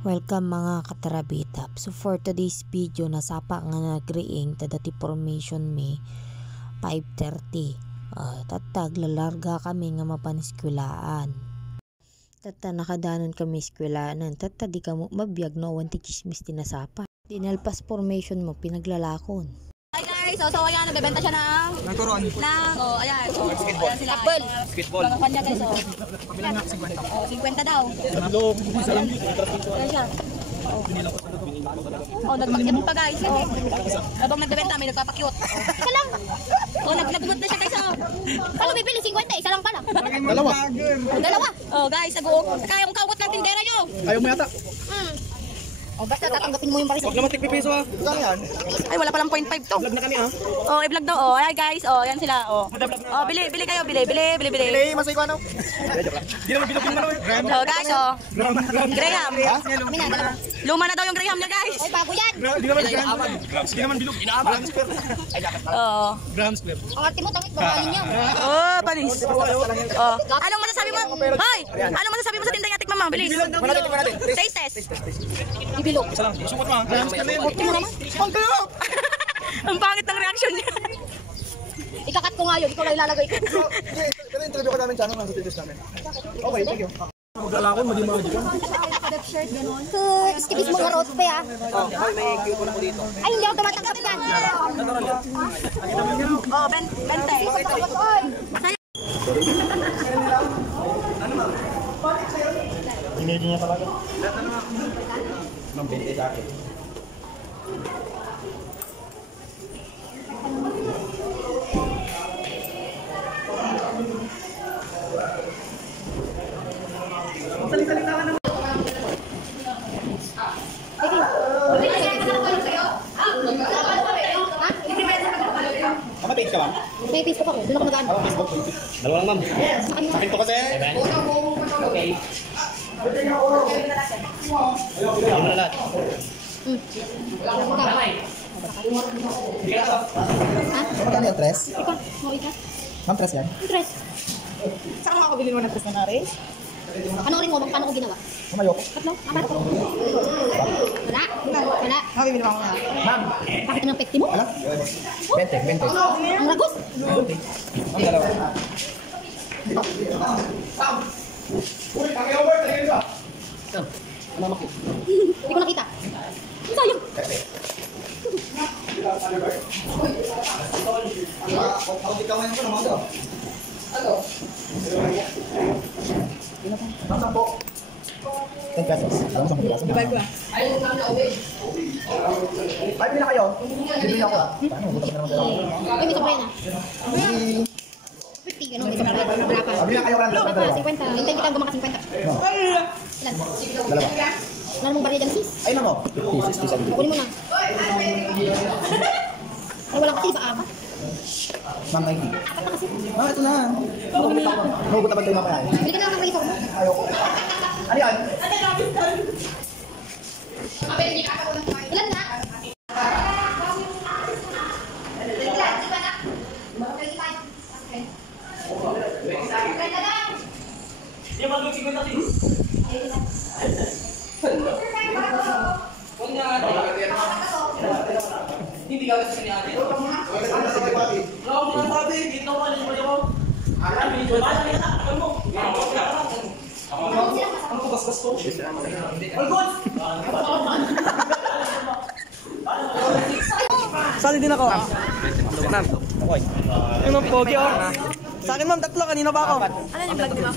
Welcome mga katarabitap. So for today's video, nasapa nga nagreing tadati formation me 5:30. Tatag lalarga kami nga mapaniskulaan. Tata nakadanon kami eskwelanan. Tata di ka mo mabiyag no wanti chismis tinasapa. Dinalpas formation mo pinaglalakon. Hi guys, so ayan, nagbebenta siya ng turon. Ayan, ayan sila. Apple. Basketball. Mga kanya guys, Pabilang nga 50. 50 daw. Hello, isa lang. Ayan siya. Nagpakyut pa guys. Habang nagbebenta, may nagpapakyut. Isa lang. Nagbut na siya guys. Paano bibili? 50, isa lang pala. Dalawa. Guys, kaya kong kawat ng tindera nyo. Ayaw mo yata. Basta tatanggapin mo yung paris. Huwag naman tigpipiso ha. Saan yan? Ay, wala palang 0.5 to. Vlog na kami ha. I-vlog daw. Ayan guys. Yan sila. Bili kayo. Bili. Hey, masay ko ano? Hindi naman bilog yung ano eh. Guys, Graham. Luma na daw yung Graham niya guys. Ay, bago yan. Hindi naman bilog. Inaaman. Graham Square. Ang arte mo, tangit. Bakalin niya. Panis. Anong masasabi mo? Hoy! Anong masasabi mo sa tinda niya? Tikman mo. Bilis. Taste test. Ibilog. Isa lang. Sukot mo ha. Graham Square na yun. Ang bilog! Ang pangit ng reaction niya. Ikakat ko nga yun. Ikaw lang ilalagay ko. Pero interview ka namin channel. Nasa titis namin. Okay, thank you. Maglalakon, madi-madi ka. Naka-dep shirt, gano'n. Skipis mo nga rote ah. May coupon ako dito. Ay, hindi ako tumatanggap yan. Bente. Hindi niya talaga. Mambente sa akin. Salita ka naman. Page ka ba? May Facebook ako. Doon ako nag-ano. Facebook. Dalawa lang ma'am. Sa akin to kasi. Okay. Ayun na lahat. Magkano yung tres? Ikaw, mau ikat? Ma'am, tres yan? Tres. Saan mo ako bilhin mo ng tres na nari? Panoorin mo, paano ko ginawa? Ayoko. Tatlo? Apat? Wala. Nakabibili mo ako na. Ma'am. Bakit ng pekti mo? Ala? 20. Ang ragos? Ma'am, dalawa. Uy, kaki-over! Tingin ka! Ano makita? Hindi ko nakita. Ang sayang. Ako di kawain ko naman ito. Ano? Nasaan po? 10 pesos. Alam mo 10 pesos? Ibay ko ah. Ay, bili na kayo. Bili ako ah. Paano? Butak na naman sila. Uy, may sobra yan ah. 50, ano? May sobra. Wala pa. Bili na kayo lang. 50. Hintay kita gumaka 50. Ilan? Dalawa. Wala mong barya dyan, sis. Ay, ano? 60, 70. Kunin mo na. Ay, walang kasi ba ama? Ma'am, Nike. Apat na kasi. Ito na. Hugot na ba tayo mamaya? Bili ka na lang ng uniform. Ayoko. Ano yan? Ilan na? Hindi ka kasi niya rin. Wala mo sabi, dito mo alis mo dito. Ala, video na yan. Ano mo? Ano ko baskas ko? All good. Sali din ako. Ma'am. Okay. Ano pogi oh. Sa akin ma'am, tatlo kanina ba ako? Ano yung vlog, di ba?